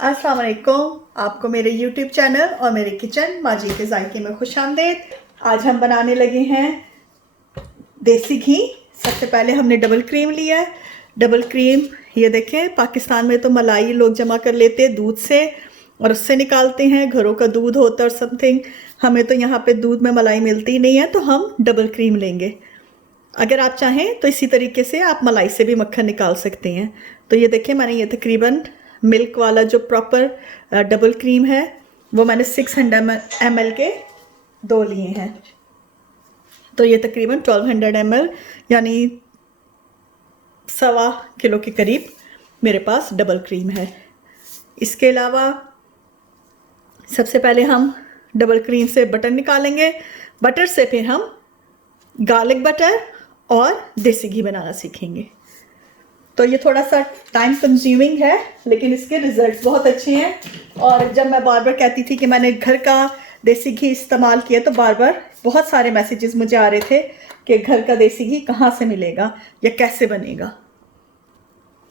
अस्सलाम वालेकुम। आपको मेरे YouTube चैनल और मेरे किचन माजी के जायके में खुशामदीद। आज हम बनाने लगे हैं देसी घी। सबसे पहले हमने डबल क्रीम लिया है। डबल क्रीम ये देखें, पाकिस्तान में तो मलाई लोग जमा कर लेते हैं दूध से और उससे निकालते हैं, घरों का दूध होता है और समथिंग। हमें तो यहाँ पे दूध में मलाई मिलती ही नहीं है, तो हम डबल क्रीम लेंगे। अगर आप चाहें तो इसी तरीके से आप मलाई से भी मक्खन निकाल सकते हैं। तो ये देखिए, मैंने ये तकरीबन मिल्क वाला जो प्रॉपर डबल क्रीम है वो मैंने 600 ml के 2 लिए हैं। तो ये तकरीबन 1200 ml यानी 1.25 किलो के करीब मेरे पास डबल क्रीम है। इसके अलावा सबसे पहले हम डबल क्रीम से बटर निकालेंगे। बटर से फिर हम गार्लिक बटर और देसी घी बनाना सीखेंगे। तो ये थोड़ा सा टाइम कंज्यूमिंग है, लेकिन इसके रिजल्ट्स बहुत अच्छे हैं। और जब मैं बार बार कहती थी कि मैंने घर का देसी घी इस्तेमाल किया, तो बार बार बहुत सारे मैसेजेस मुझे आ रहे थे कि घर का देसी घी कहाँ से मिलेगा या कैसे बनेगा।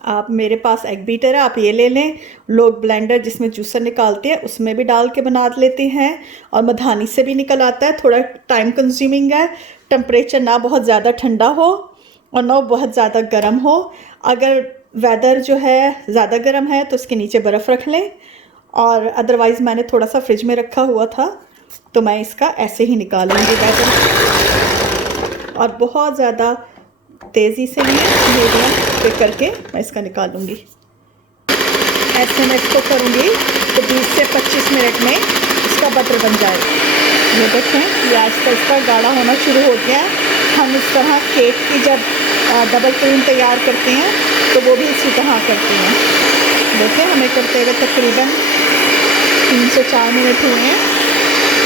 आप मेरे पास एग बीटर है, आप ये ले लें। लोग ब्लेंडर जिसमें जूसर निकालते हैं उसमें भी डाल के बना लेते हैं, और मधानी से भी निकल आता है। थोड़ा टाइम कंज्यूमिंग है। टेम्परेचर ना बहुत ज़्यादा ठंडा हो और ना बहुत ज़्यादा गर्म हो। अगर वेदर जो है ज़्यादा गर्म है तो उसके नीचे बर्फ़ रख लें, और अदरवाइज़ मैंने थोड़ा सा फ्रिज में रखा हुआ था तो मैं इसका ऐसे ही निकालूंगी वेदर। और बहुत ज़्यादा तेज़ी से नहीं, मीडियम पे करके मैं इसका निकालूंगी। ऐसे मैं इसको करूंगी तो 20 से 25 मिनट में इसका बटर बन जाएगा। ये देखें, ये आहिस्ता आहिस्ता गाढ़ा होना शुरू हो गया है। हम इस तरह केक की जब डबल क्रीम तैयार करते हैं तो वो भी इसी तरह करते हैं। देखिए, हमें करते हुए तकरीबन 3 से 4 मिनट हुए हैं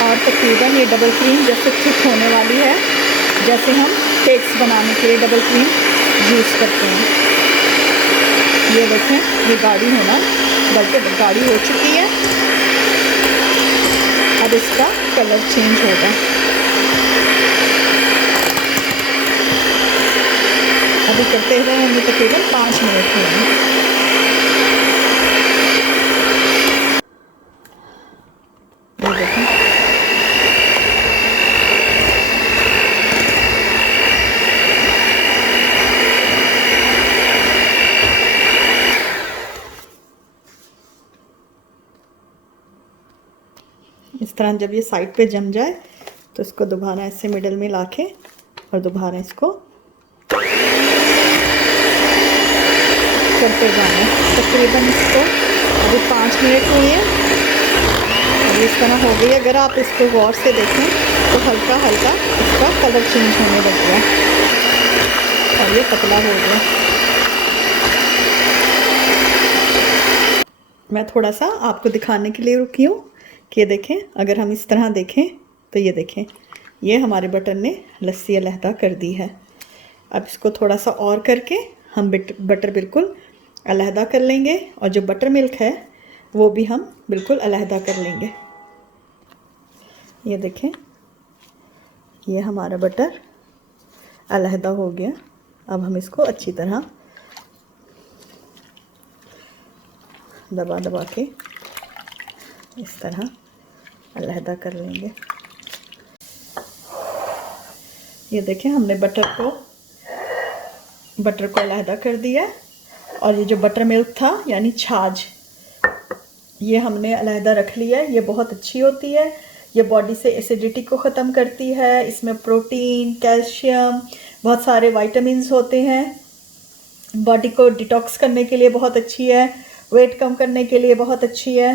और तकरीबन ये डबल क्रीम जैसे थिक होने वाली है, जैसे हम केक्स बनाने के लिए डबल क्रीम यूज़ करते हैं। ये देखें, ये गाढ़ी होना बल्कि गाढ़ी हो चुकी है। अब इसका कलर चेंज होगा। अभी करते हुए हमें तकरीबन 5 मिनट हुए हैं। ये देखें, इस तरह जब ये साइड पे जम जाए तो इसको दोबारा ऐसे मिडल में लाके और दोबारा इसको करते जाना। तकरीबन इसको अभी 5 मिनट हुए हैं और इस तरह हो गई। अगर आप इसको गौर से देखें तो हल्का हल्का इसका कलर चेंज होने लग गया और ये पतला हो गया। मैं थोड़ा सा आपको दिखाने के लिए रुकी हूँ कि ये देखें, अगर हम इस तरह देखें तो ये देखें, ये हमारे बटर ने लस्सी अलहदा कर दी है। अब इसको थोड़ा सा और करके हम बटर बिल्कुल अलहदा कर लेंगे, और जो बटर मिल्क है वो भी हम बिल्कुल अलहदा कर लेंगे। ये देखें, ये हमारा बटर अलहदा हो गया। अब हम इसको अच्छी तरह दबा दबा के इस तरह अलहदा कर लेंगे। ये देखें, हमने बटर को अलहदा कर दिया, और ये जो बटर मिल्क था यानी छाछ, ये हमने अलहदा रख लिया है। ये बहुत अच्छी होती है, ये बॉडी से एसिडिटी को ख़त्म करती है। इसमें प्रोटीन, कैल्शियम, बहुत सारे विटामिन्स होते हैं। बॉडी को डिटॉक्स करने के लिए बहुत अच्छी है, वेट कम करने के लिए बहुत अच्छी है,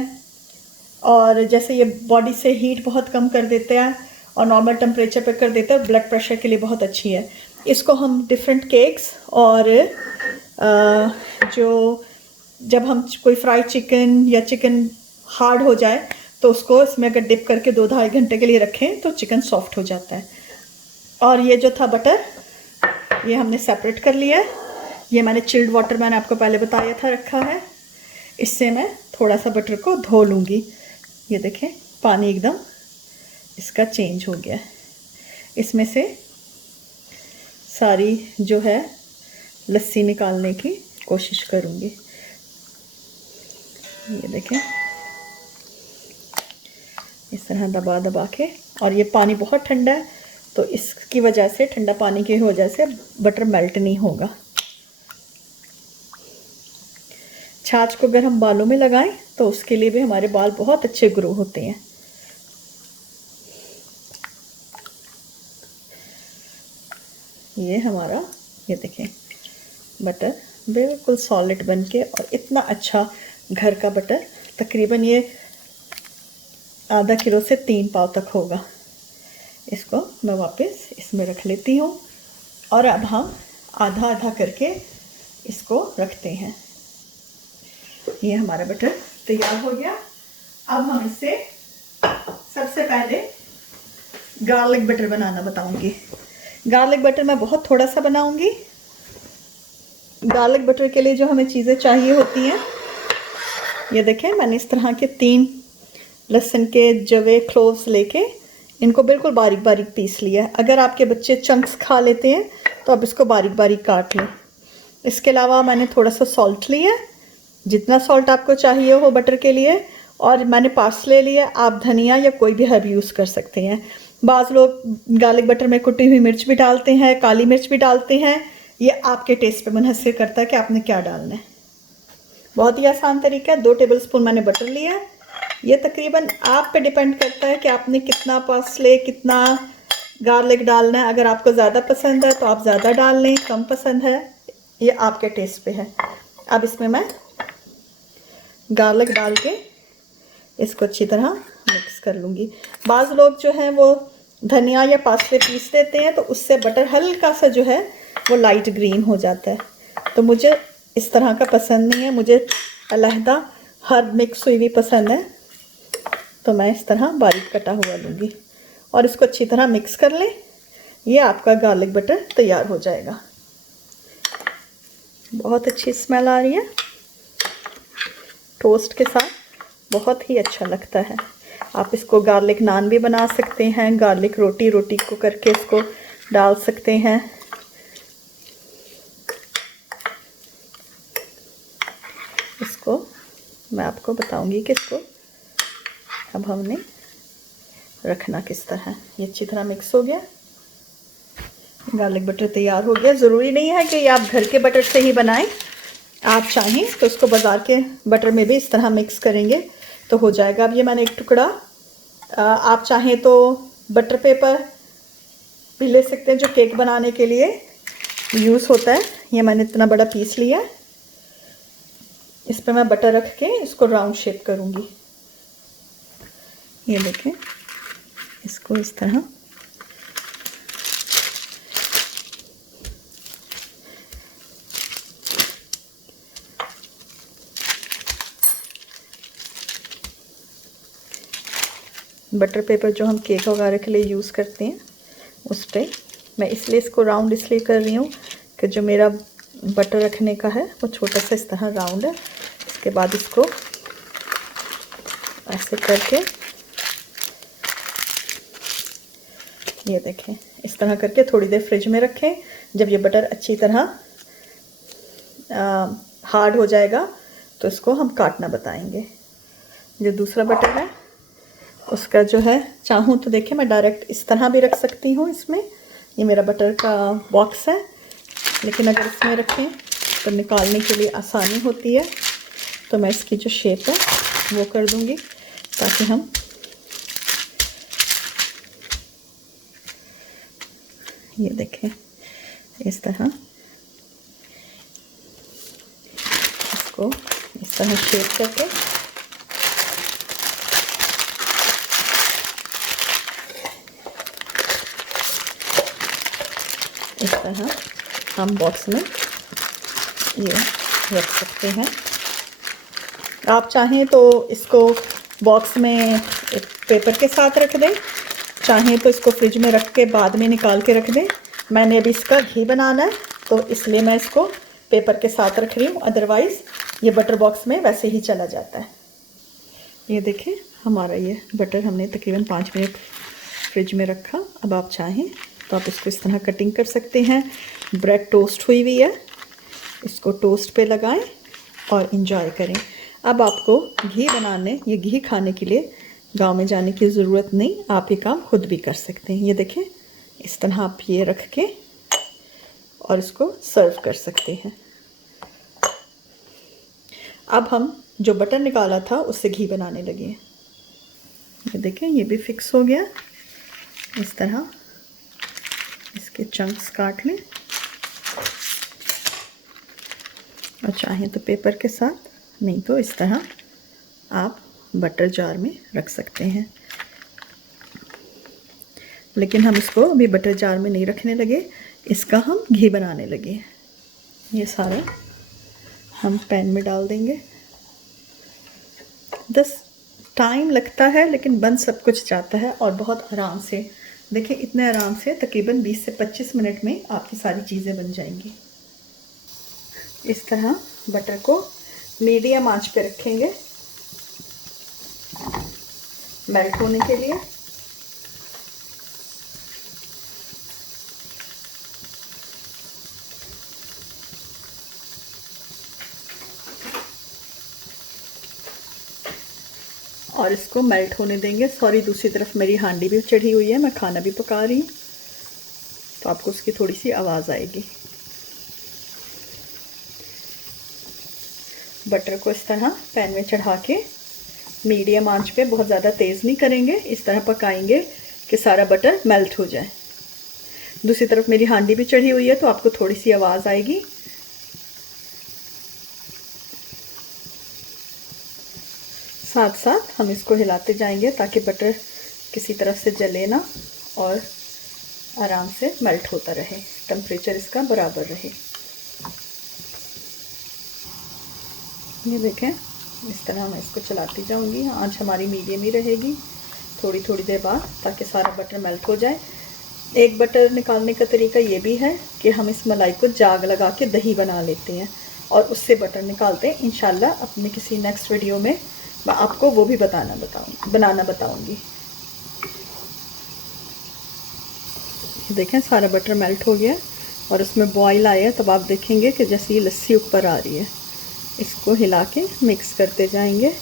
और जैसे ये बॉडी से हीट बहुत कम कर देते हैं और नॉर्मल टेम्परेचर पे कर देते हैं। ब्लड प्रेशर के लिए बहुत अच्छी है। इसको हम डिफरेंट केक्स और जो जब हम कोई फ्राइड चिकन या चिकन हार्ड हो जाए तो उसको इसमें अगर डिप करके 2-2.5 घंटे के लिए रखें तो चिकन सॉफ्ट हो जाता है। और ये जो था बटर, ये हमने सेपरेट कर लिया है। ये मैंने चिल्ड वाटर, मैंने आपको पहले बताया था, रखा है। इससे मैं थोड़ा सा बटर को धो लूँगी। ये देखें, पानी एकदम इसका चेंज हो गया है। इसमें से सारी जो है लस्सी निकालने की कोशिश करूँगी। ये देखें, इस तरह दबा दबा के। और ये पानी बहुत ठंडा है तो इसकी वजह से, ठंडा पानी की वजह से बटर मेल्ट नहीं होगा। छाछ को अगर हम बालों में लगाएं तो उसके लिए भी हमारे बाल बहुत अच्छे ग्रो होते हैं। ये हमारा, ये देखें, बटर बिल्कुल सॉलिड बन के, और इतना अच्छा घर का बटर, तकरीबन ये आधा किलो से 3 पाव तक होगा। इसको मैं वापस इसमें रख लेती हूँ और अब हम आधा आधा करके इसको रखते हैं। ये हमारा बटर तैयार हो गया। अब हम इससे सबसे पहले गार्लिक बटर बनाना बताऊंगी। गार्लिक बटर मैं बहुत थोड़ा सा बनाऊंगी। गार्लिक बटर के लिए जो हमें चीज़ें चाहिए होती हैं, ये देखें, मैंने इस तरह के 3 लहसुन के जवे क्लोव्स लेके इनको बिल्कुल बारीक बारीक पीस लिया है। अगर आपके बच्चे चंक्स खा लेते हैं तो आप इसको बारीक बारीक काट लें। इसके अलावा मैंने थोड़ा सा सॉल्ट लिया, जितना सॉल्ट आपको चाहिए हो बटर के लिए, और मैंने पार्सले लिया। आप धनिया या कोई भी हर्ब यूज़ कर सकते हैं। बाज़ लोग गार्लिक बटर में कुटी हुई मिर्च भी डालते हैं, काली मिर्च भी डालते हैं। ये आपके टेस्ट पे मुनहसर करता है कि आपने क्या डालना है। बहुत ही आसान तरीका है। 2 टेबलस्पून मैंने बटर लिया है। ये तकरीबन आप पे डिपेंड करता है कि आपने कितना पार्सले, कितना गार्लिक डालना है। अगर आपको ज़्यादा पसंद है तो आप ज़्यादा डाल लें, कम पसंद है ये आपके टेस्ट पे है। अब इसमें मैं गार्लिक डाल के इसको अच्छी तरह मिक्स कर लूँगी। बाज़ लोग जो हैं वो धनिया या पार्सले पीस देते हैं तो उससे बटर हल्का सा जो है वो लाइट ग्रीन हो जाता है। तो मुझे इस तरह का पसंद नहीं है, मुझे अलहदा हर्ब मिक्स हुई भी पसंद है। तो मैं इस तरह बारीक कटा हुआ लूँगी और इसको अच्छी तरह मिक्स कर लें। ये आपका गार्लिक बटर तैयार हो जाएगा। बहुत अच्छी स्मेल आ रही है, टोस्ट के साथ बहुत ही अच्छा लगता है। आप इसको गार्लिक नान भी बना सकते हैं, गार्लिक रोटी को करके इसको डाल सकते हैं। इसको मैं आपको बताऊंगी कि इसको अब हमने रखना किस तरह। ये अच्छी तरह मिक्स हो गया, गार्लिक बटर तैयार हो गया। ज़रूरी नहीं है कि आप घर के बटर से ही बनाएं, आप चाहें तो इसको बाज़ार के बटर में भी इस तरह मिक्स करेंगे तो हो जाएगा। अब ये मैंने एक टुकड़ा, आप चाहें तो बटर पेपर भी ले सकते हैं जो केक बनाने के लिए यूज़ होता है। ये मैंने इतना बड़ा पीस लिया, इस पर मैं बटर रख के इसको राउंड शेप करूँगी। ये देखें, इसको इस तरह बटर पेपर जो हम केक वगैरह के लिए यूज़ करते हैं उस पर मैं इसलिए इसको राउंड इसलिए कर रही हूँ कि जो मेरा बटर रखने का है वो छोटा सा इस तरह राउंड है। इसके बाद इसको ऐसे करके, ये देखें, इस तरह करके थोड़ी देर फ्रिज में रखें। जब ये बटर अच्छी तरह हार्ड हो जाएगा तो इसको हम काटना बताएंगे। जो दूसरा बटर है उसका जो है, चाहूँ तो देखें मैं डायरेक्ट इस तरह भी रख सकती हूँ इसमें। ये मेरा बटर का बॉक्स है, लेकिन अगर इसमें रखें तो निकालने के लिए आसानी होती है। तो मैं इसकी जो शेप है वो कर दूँगी ताकि हम ये देखें इस तरह इसको इस तरह शेप करके इस तरह हम बॉक्स में ये रख सकते हैं। आप चाहें तो इसको बॉक्स में एक पेपर के साथ रख दें, चाहें तो इसको फ्रिज में रख के बाद में निकाल के रख दें। मैंने अभी इसका घी बनाना है तो इसलिए मैं इसको पेपर के साथ रख रही हूँ, अदरवाइज़ ये बटर बॉक्स में वैसे ही चला जाता है। ये देखें, हमारा ये बटर हमने तकरीबन 5 मिनट फ्रिज में रखा। अब आप चाहें तो आप इसको इस तरह कटिंग कर सकते हैं। ब्रेड टोस्ट हुई हुई है, इसको टोस्ट पे लगाएं और इंजॉय करें। अब आपको घी बनाने या घी खाने के लिए गांव में जाने की ज़रूरत नहीं, आप ये काम खुद भी कर सकते हैं। ये देखें, इस तरह आप ये रख के और इसको सर्व कर सकते हैं। अब हम जो बटर निकाला था उससे घी बनाने लगे हैं। ये देखें, ये भी फिक्स हो गया। इस तरह इसके चंक्स काट लें और चाहें तो पेपर के साथ, नहीं तो इस तरह आप बटर जार में रख सकते हैं। लेकिन हम इसको अभी बटर जार में नहीं रखने लगे, इसका हम घी बनाने लगे। ये सारा हम पैन में डाल देंगे। 10 टाइम लगता है लेकिन बन सब कुछ जाता है और बहुत आराम से। देखिए, इतने आराम से तकरीबन 20 से 25 मिनट में आपकी सारी चीज़ें बन जाएंगी। इस तरह बटर को मीडियम आंच पे रखेंगे मेल्ट होने के लिए। और इसको मेल्ट होने देंगे। सॉरी, दूसरी तरफ मेरी हांडी भी चढ़ी हुई है, मैं खाना भी पका रही हूँ, तो आपको उसकी थोड़ी सी आवाज़ आएगी। बटर को इस तरह पैन में चढ़ा के मीडियम आंच पे, बहुत ज़्यादा तेज़ नहीं करेंगे, इस तरह पकाएंगे कि सारा बटर मेल्ट हो जाए। दूसरी तरफ मेरी हांडी भी चढ़ी हुई है, तो आपको थोड़ी सी आवाज़ आएगी। साथ साथ हम इसको हिलाते जाएंगे ताकि बटर किसी तरफ से जले ना और आराम से मेल्ट होता रहे, टेम्परेचर इसका बराबर रहे। ये देखें, इस तरह मैं इसको चलाती जाऊंगी। आंच हमारी मीडियम ही रहेगी थोड़ी थोड़ी देर बाद, ताकि सारा बटर मेल्ट हो जाए। एक बटर निकालने का तरीका ये भी है कि हम इस मलाई को जाग लगा के दही बना लेते हैं और उससे बटर निकालते हैं। इंशाल्लाह अपने किसी नेक्स्ट वीडियो में मैं आपको वो भी बनाना बताऊंगी। देखें, सारा बटर मेल्ट हो गया और उसमें बॉईल आया, तब आप देखेंगे कि जैसे ये लस्सी ऊपर आ रही है। इसको हिला के मिक्स करते जाएंगे।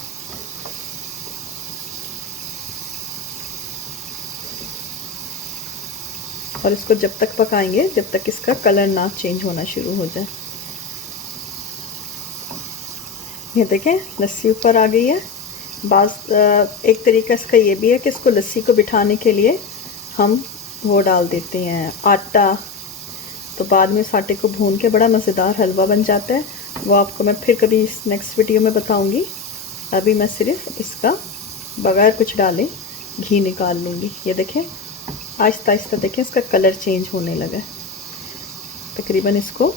और इसको जब तक पकाएंगे जब तक इसका कलर ना चेंज होना शुरू हो जाए। ये देखें, लस्सी ऊपर आ गई है। एक तरीका इसका ये भी है कि इसको लस्सी को बिठाने के लिए हम वो डाल देते हैं आटा, तो बाद में उस आटे को भून के बड़ा मज़ेदार हलवा बन जाता है। वो आपको मैं फिर कभी इस नेक्स्ट वीडियो में बताऊंगी। अभी मैं सिर्फ इसका बगैर कुछ डाले घी निकाल लूँगी। ये देखें, आहिस्ता आहिस्ता देखें इसका कलर चेंज होने लगा। तकरीबन इसको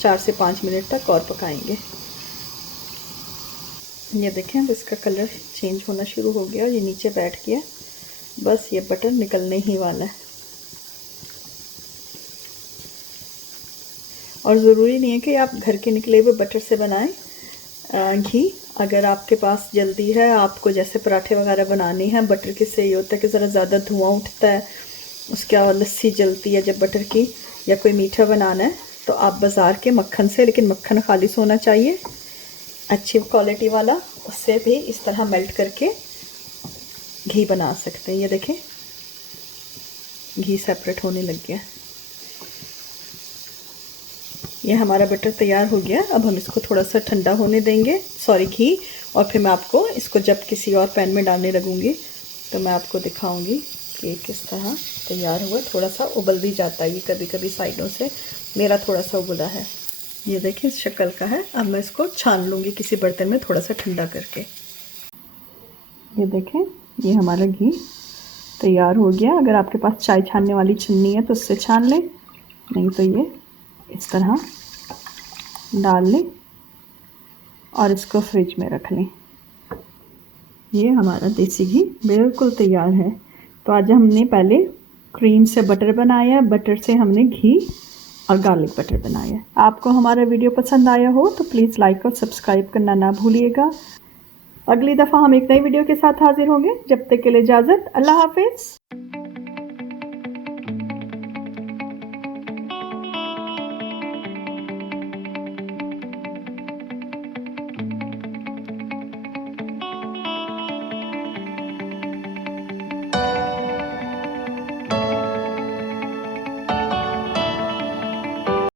4 से 5 मिनट तक और पकाएंगे। ये देखें, अब इसका कलर चेंज होना शुरू हो गया, ये नीचे बैठ गया। बस ये बटर निकलने ही वाला है। और ज़रूरी नहीं है कि आप घर के निकले हुए बटर से बनाएं घी। अगर आपके पास जल्दी है, आपको जैसे पराठे वगैरह बनाने हैं, बटर के से ये होता है कि ज़रा ज़्यादा धुआं उठता है, उसके बाद लस्सी जलती है जब बटर की, या कोई मीठा बनाना है, तो आप बाज़ार के मक्खन से, लेकिन मक्खन खालिस होना चाहिए, अच्छी क्वालिटी वाला, उससे भी इस तरह मेल्ट करके घी बना सकते हैं। ये देखें, घी सेपरेट होने लग गया। ये हमारा बटर तैयार हो गया। अब हम इसको थोड़ा सा ठंडा होने देंगे, घी, और फिर मैं आपको इसको जब किसी और पैन में डालने लगूंगी तो मैं आपको दिखाऊंगी कि किस तरह तैयार हुआ। थोड़ा सा उबल भी जाता है ये कभी कभी साइडों से, मेरा थोड़ा सा उबला है। ये देखिए इस शक्ल का है। अब मैं इसको छान लूँगी किसी बर्तन में थोड़ा सा ठंडा करके। ये देखें, ये हमारा घी तैयार हो गया। अगर आपके पास चाय छानने वाली छन्नी है तो उससे छान लें, नहीं तो ये इस तरह डाल लें और इसको फ्रिज में रख लें। ये हमारा देसी घी बिल्कुल तैयार है। तो आज हमने पहले क्रीम से बटर बनाया, बटर से हमने घी और गार्लिक बटर बनाया। आपको हमारा वीडियो पसंद आया हो तो प्लीज़ लाइक और सब्सक्राइब करना ना भूलिएगा। अगली दफ़ा हम एक नई वीडियो के साथ हाजिर होंगे। जब तक के लिए इजाज़त, अल्लाह हाफिज़।